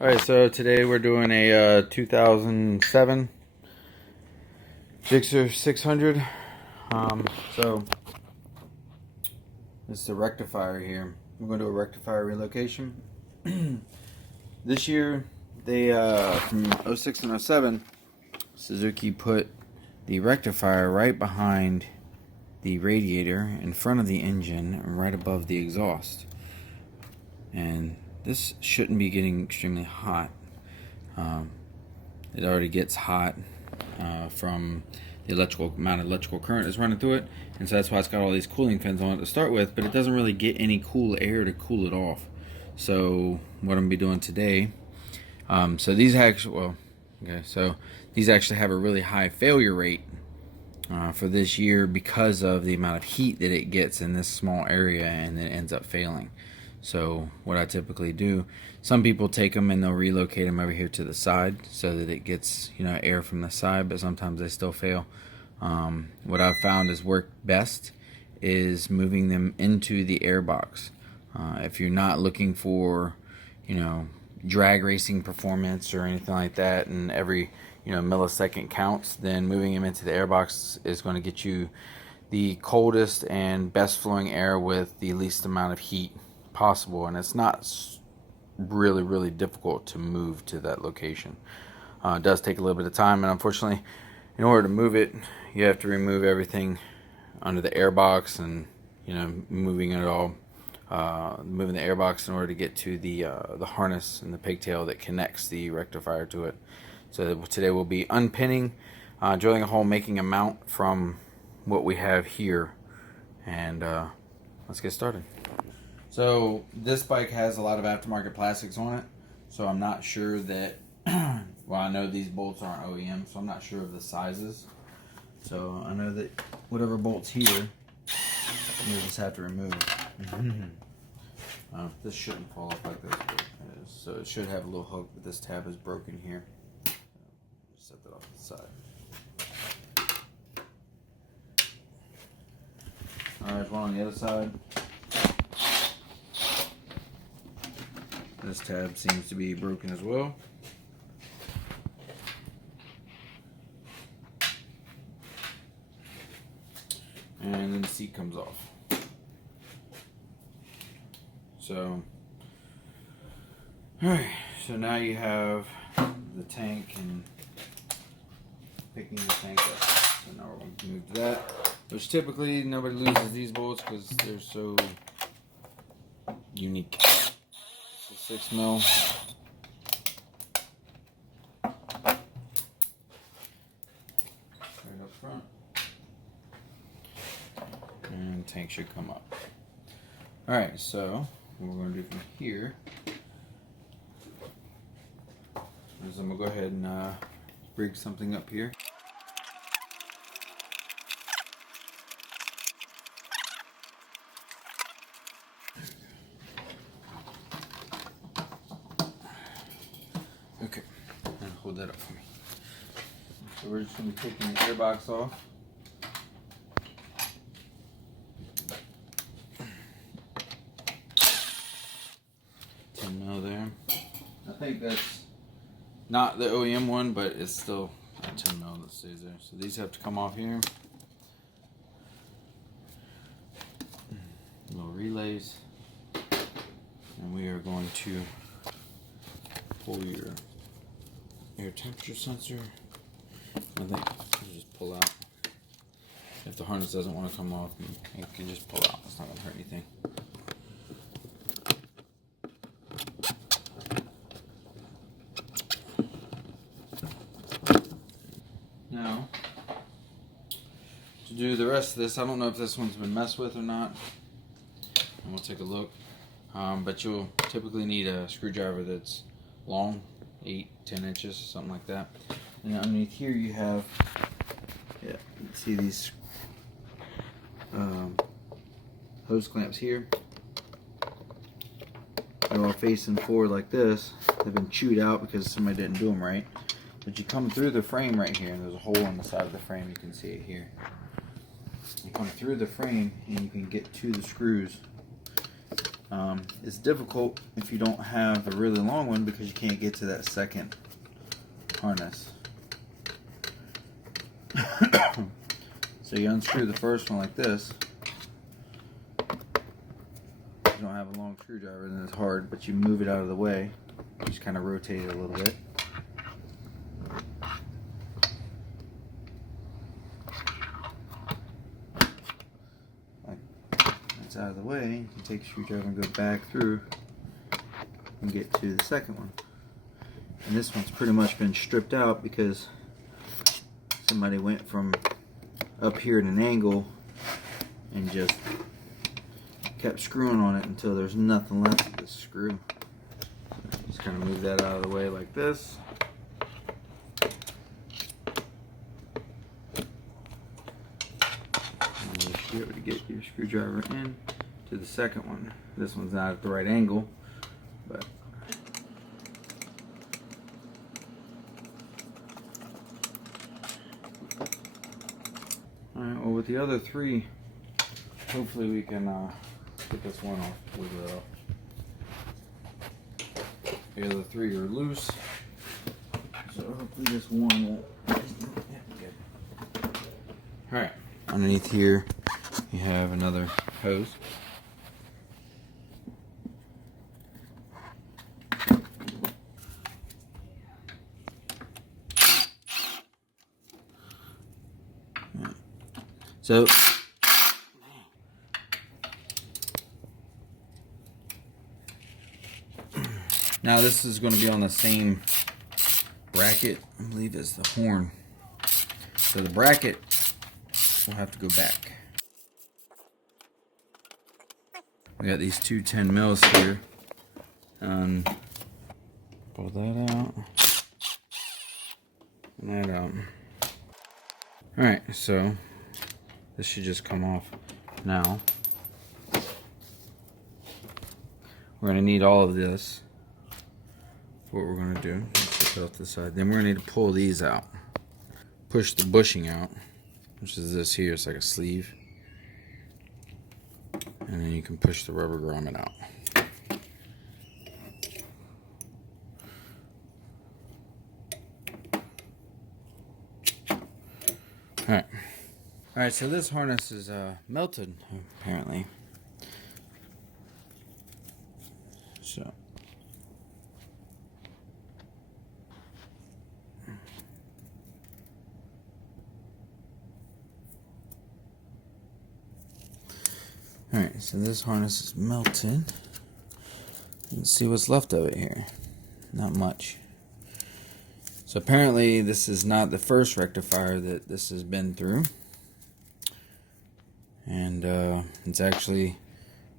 Alright, so today we're doing a 2007 GSXR600. So this is the rectifier here. We're going to do a rectifier relocation. This year, they from 06 and 07, Suzuki put the rectifier right behind the radiator, in front of the engine, right above the exhaust. And this shouldn't be getting extremely hot. It already gets hot from the amount of electrical current that's running through it, and so that's why it's got all these cooling fins on it to start with, but it doesn't really get any cool air to cool it off. So what I'm gonna be doing today, so these actually have a really high failure rate for this year because of the amount of heat that it gets in this small area, and then it ends up failing. So what I typically do, some people take them and they'll relocate them over here to the side so that it gets, air from the side, but sometimes they still fail. What I've found has worked best is moving them into the airbox. If you're not looking for, drag racing performance or anything like that, and every millisecond counts, then moving them into the airbox is going to get you the coldest and best flowing air with the least amount of heat possible, and it's not really difficult to move to that location. It does take a little bit of time, and unfortunately, in order to move it, you have to remove everything under the airbox, and moving it all, moving the airbox in order to get to the harness and the pigtail that connects the rectifier to it. So today we'll be unpinning, drilling a hole, making a mount from what we have here, and let's get started. So this bike has a lot of aftermarket plastics on it, so I'm not sure that, well, I know these bolts aren't OEM, so I'm not sure of the sizes. So I know that whatever bolt's here, you just have to remove. This shouldn't fall off like this, but it is. So it should have a little hook, but this tab is broken here. Just set that off to the side. There's one on the other side. This tab seems to be broken as well. And then the seat comes off. So, alright, so now you have the tank and picking the tank up. So now we're going to move to that. Which typically nobody loses these bolts because they're so unique. 6 mil. Right up front. And tank should come up. Alright, so what we're going to do from here is I'm going to go ahead and rig something up here. Okay, and hold that up for me. So we're just going to be taking the airbox off. There. I think that's not the OEM one, but it's still a 10 mil that stays there. So these have to come off here. Little relays. And we are going to pull your air temperature sensor. I think you just pull out. If the harness doesn't want to come off, you can just pull out. It's not going to hurt anything. Now, to do the rest of this, I don't know if this one's been messed with or not, and we'll take a look, but you'll typically need a screwdriver that's long, 8-10 inches, something like that. And underneath here you have, you can see these hose clamps here. They're all facing forward like this. They've been chewed out because somebody didn't do them right. But you come through the frame right here, and there's a hole on the side of the frame. You can see it here. You come through the frame, and you can get to the screws It's difficult if you don't have a really long one because you can't get to that second harness. So you unscrew the first one like this. If you don't have a long screwdriver, then it's hard, but you move it out of the way. You just kind of rotate it a little bit. Out of the way, you can take a screwdriver and go back through and get to the second one. And this one's pretty much been stripped out because somebody went from up here at an angle and just kept screwing on it until there's nothing left of this screw. So just kind of move that out of the way like this. Be able to get your screwdriver in to the second one. This one's not at the right angle, but alright, well with the other three, hopefully we can get this one off, wiggle it off. The other three are loose, so hopefully this one won't. Alright, underneath here you have another hose. So now this is going to be on the same bracket, I believe, as the horn. So the bracket will have to go back. We got these two 10 mils here. Pull that out. And that out. Alright, so this should just come off now. We're going to need all of this. That's what we're going to do. Let's put it off to the side. Then we're going to need to pull these out. Push the bushing out, which is this here. It's like a sleeve. And then you can push the rubber grommet out. Alright. Alright, so this harness is melted, apparently. So. Alright, so this harness is melted. Let's see what's left of it here. Not much. So apparently this is not the first rectifier that this has been through. And it's actually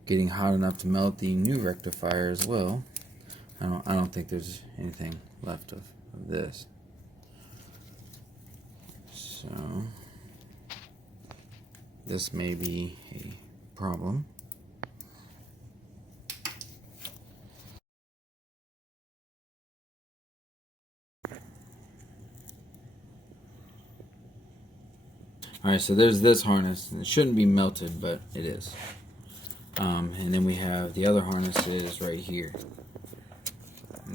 getting hot enough to melt the new rectifier as well. I don't think there's anything left of this. So this may be a problem. Alright, so there's this harness. It shouldn't be melted, but it is. And then we have the other harnesses right here.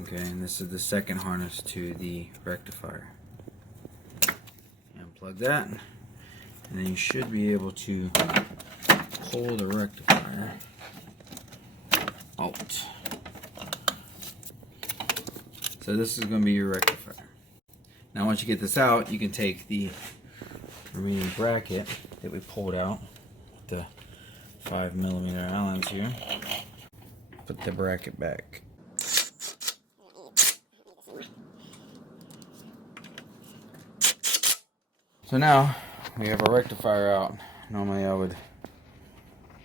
Okay, and this is the second harness to the rectifier. Unplug that, and then you should be able to pull the rectifier out. So this is going to be your rectifier. Now once you get this out, you can take the remaining bracket that we pulled out with the 5mm Allens here, put the bracket back. So now we have our rectifier out. Normally I would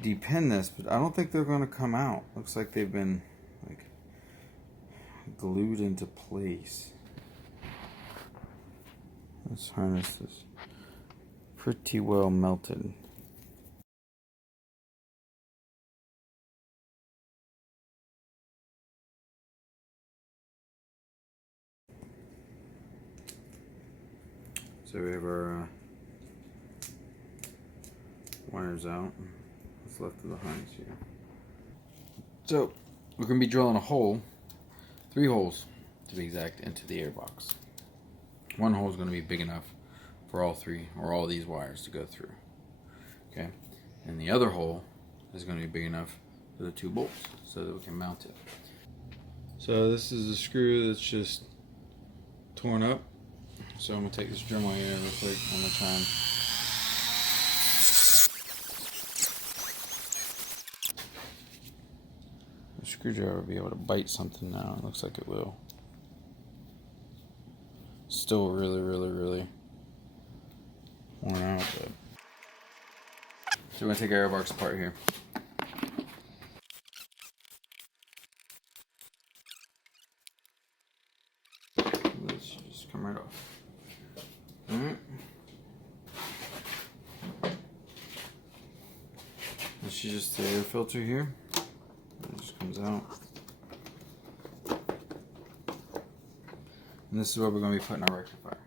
depin this, but I don't think they're going to come out. Looks like they've been like glued into place. This harness is pretty well melted. So we have our wires out. What's left of the harness here. So we're going to be drilling a hole, 3 holes to be exact, into the airbox. One hole is going to be big enough for all 3 or all these wires to go through. Okay, and the other hole is going to be big enough for the 2 bolts so that we can mount it. So this is a screw that's just torn up. So I'm going to take this Dremel here real quick. I'm going to try and the screwdriver will be able to bite something now. It looks like it will. Still really worn out, but so we're going to take our airbox apart here. Let's just come right off. Alright. This is just the air filter here. It just comes out. And this is where we're going to be putting our rectifier.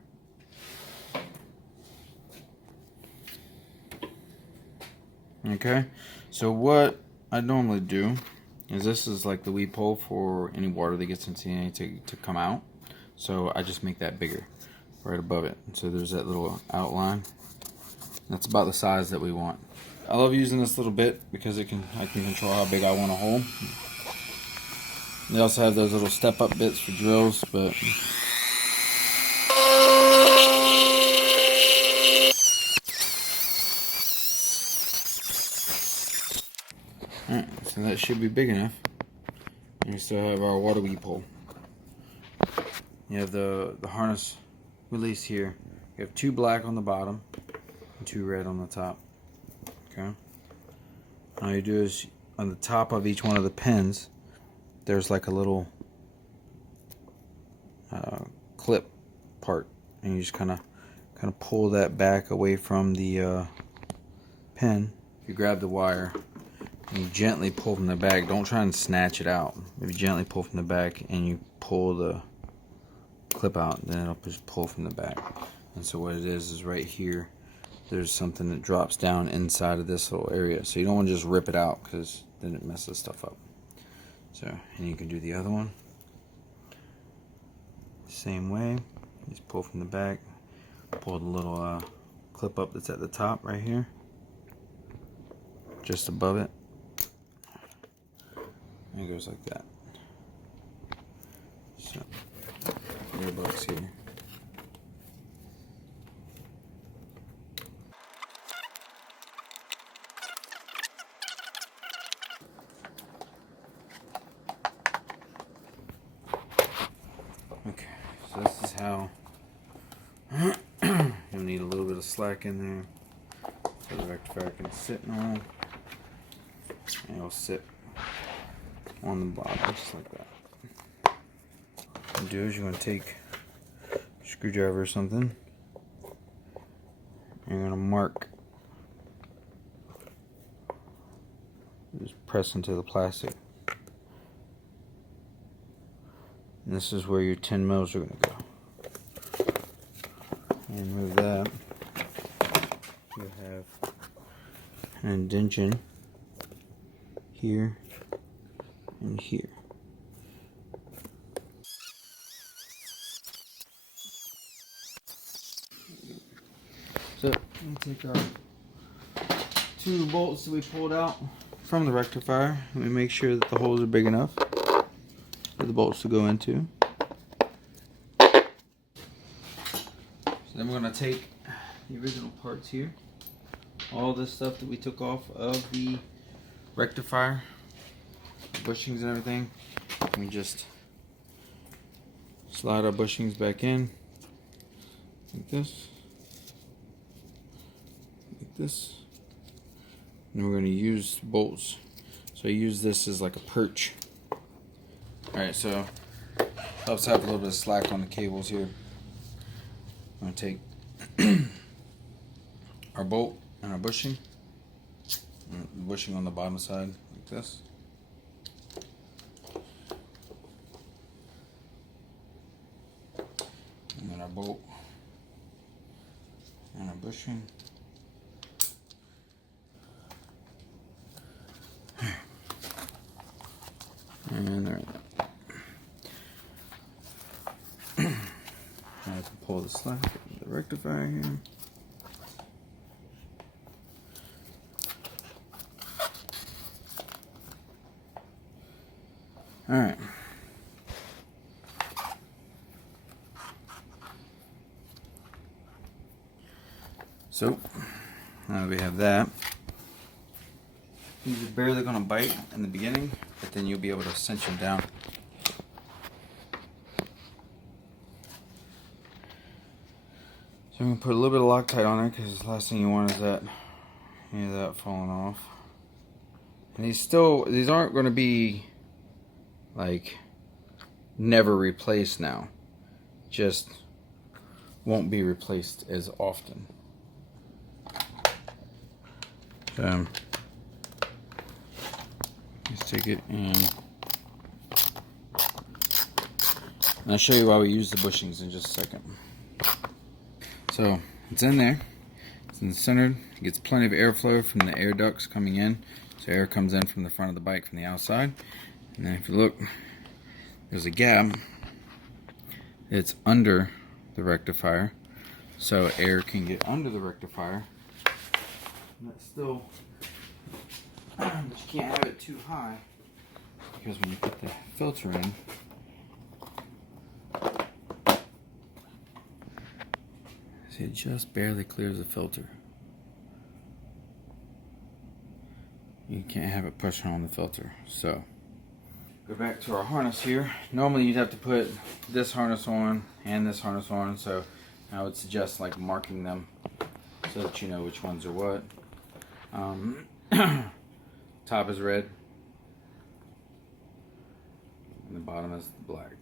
Okay, so what I normally do is this is like the weep hole for any water that gets into it to come out. So I just make that bigger right above it. So there's that little outline. That's about the size that we want. I love using this little bit because I can control how big I want a hole. They also have those little step up bits for drills, but alright, so that should be big enough. And we still have our water weep hole. You have the harness release here. You have 2 black on the bottom and 2 red on the top. Okay. All you do is on the top of each one of the pins, there's like a little clip part, and you just kind of pull that back away from the pin. You grab the wire and you gently pull from the back. Don't try and snatch it out. If you gently pull from the back and you pull the clip out, then it'll just pull from the back. And so what it is right here, there's something that drops down inside of this little area. So you don't want to just rip it out because then it messes stuff up. So, and you can do the other one same way. Just pull from the back, pull the little clip up that's at the top right here, just above it, and it goes like that. So, earbuds here. Okay, so this is how you'll need a little bit of slack in there so the rectifier can sit normal, and it'll sit on the bottom just like that. What you do is you're going to take a screwdriver or something, and you're going to mark, just press into the plastic. And this is where your 10 mils are going to go. And move that. You have an indentation here and here. So we take our 2 bolts that we pulled out from the rectifier, and we make sure that the holes are big enough for the bolts to go into. So then we're going to take the original parts here, all this stuff that we took off of the rectifier, the bushings and everything. We just slide our bushings back in like this, and we're going to use bolts. So I use this as like a perch. Alright, so helps have a little bit of slack on the cables here. I'm going to take our bolt and our bushing, and the bushing on the bottom side like this. And then our bolt and our bushing. And there. I have to pull the slack of the rectifier here. Alright. So, now that we have that, these are barely going to bite in the beginning, but then you'll be able to cinch them down. So I'm going to put a little bit of Loctite on it, because the last thing you want is that, any of that falling off. And these aren't going to be like never replaced now, just won't be replaced as often. So let's take it and I'll show you why we use the bushings in just a second. So it's in there, it's in the center, it gets plenty of airflow from the air ducts coming in. So air comes in from the front of the bike from the outside. And then if you look, there's a gap. It's under the rectifier. So air can get under the rectifier. And that's still, but you can't have it too high, because when you put the filter in, see, it just barely clears the filter. You can't have it pushing on the filter. So go back to our harness here. Normally you'd have to put this harness on and this harness on, so I would suggest like marking them so that you know which ones are what. Top is red and the bottom is black.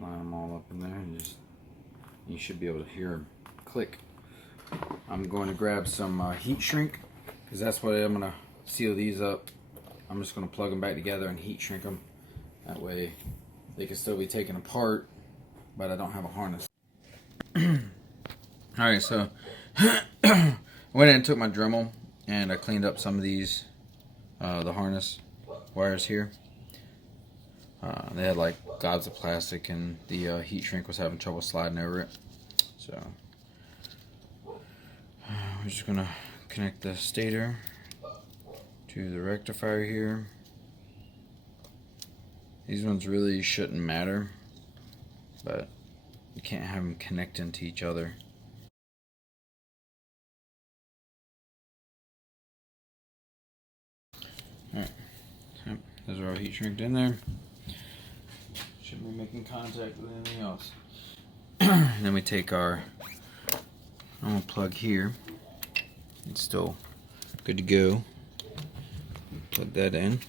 Line them all up in there and just, you should be able to hear them click. I'm going to grab some heat shrink, because that's what I'm going to seal these up. I'm just going to plug them back together and heat shrink them. That way they can still be taken apart, but I don't have a harness. Alright, so I went in and took my Dremel and I cleaned up some of these, the harness wires here. They had like gobs of plastic and the heat shrink was having trouble sliding over it. So we're just going to connect the stator to the rectifier here. These ones really shouldn't matter, but you can't have them connect into each other. Alright, so those are all heat shrinked in there. Shouldn't be making contact with anything else. And then we take our normal plug here. It's still good to go. Plug that in.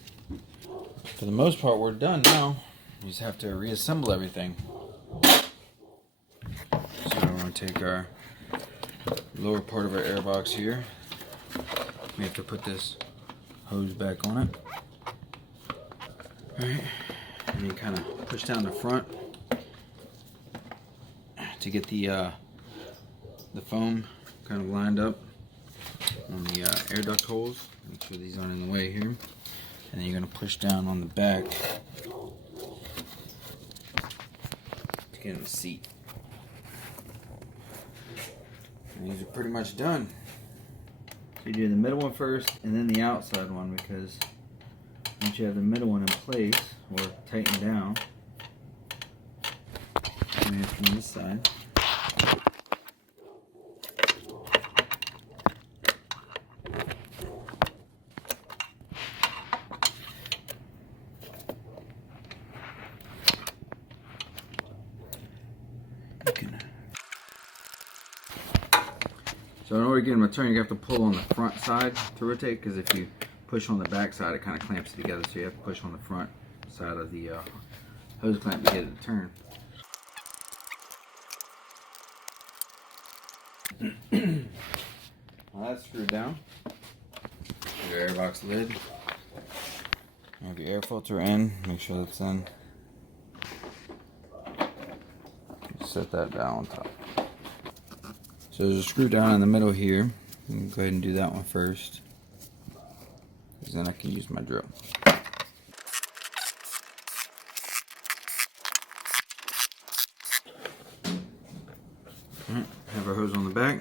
For the most part, we're done now. We just have to reassemble everything. So we're going to take our lower part of our airbox here. We have to put this hose back on it. Alright. And you kind of push down the front to get the foam kind of lined up on the air duct holes. Make sure these aren't in the way here. And then you're going to push down on the back to get in the seat. And these are pretty much done. So you do the middle one first and then the outside one, because once you have the middle one in place or tightened down, and from this side, so in order to get them to turn, you have to pull on the front side to rotate, because if you push on the back side, it kind of clamps it together, so you have to push on the front side of the hose clamp to get it to turn. Well, that's screwed down. Your airbox lid. You have your air filter in, make sure that's in. Set that down on top. So there's a screw down in the middle here. You can go ahead and do that one first. because then I can use my drill. Alright, have our hose on the back.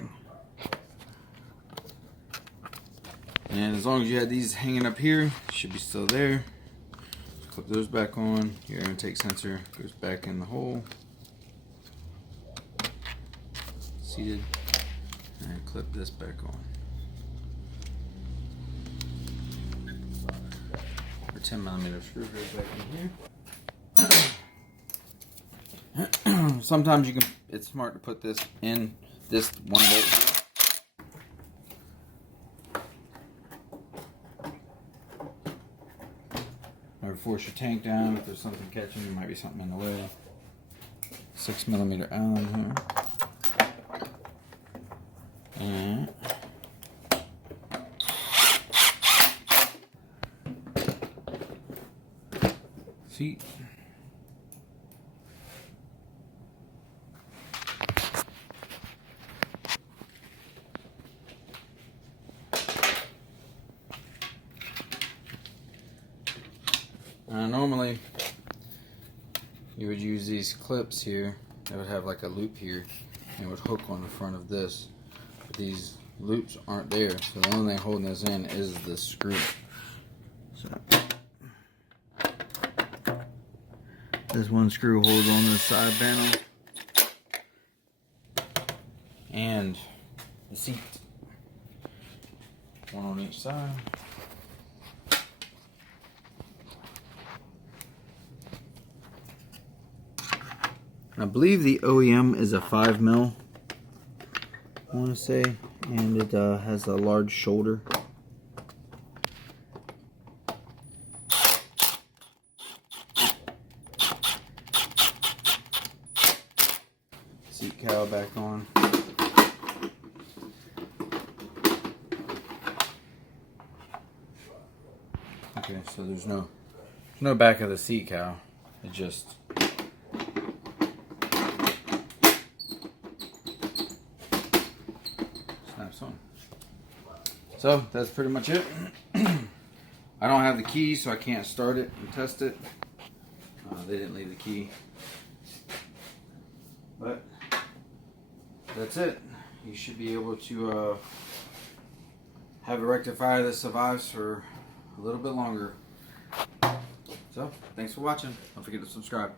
And as long as you had these hanging up here, should be still there. Clip those back on. Your air intake sensor goes back in the hole. Seated. And clip this back on. Our 10mm screw goes back in here. Sometimes you can, it's smart to put this in this one bolt here. Or force your tank down if there's something catching, there might be something in the way. 6mm Allen here. And seat. Normally you would use these clips here that would have like a loop here and would hook on the front of this, but these loops aren't there, so the only thing holding this in is the screw. So this one screw holds on this side panel and the seat, one on each side. I believe the OEM is a 5mm, I want to say, and it has a large shoulder. Seat cowl back on. Okay, so there's no back of the seat cowl. It just snaps on. So that's pretty much it. I don't have the key, so I can't start it and test it. They didn't leave the key. But that's it. You should be able to have a rectifier that survives for a little bit longer. So, thanks for watching. Don't forget to subscribe.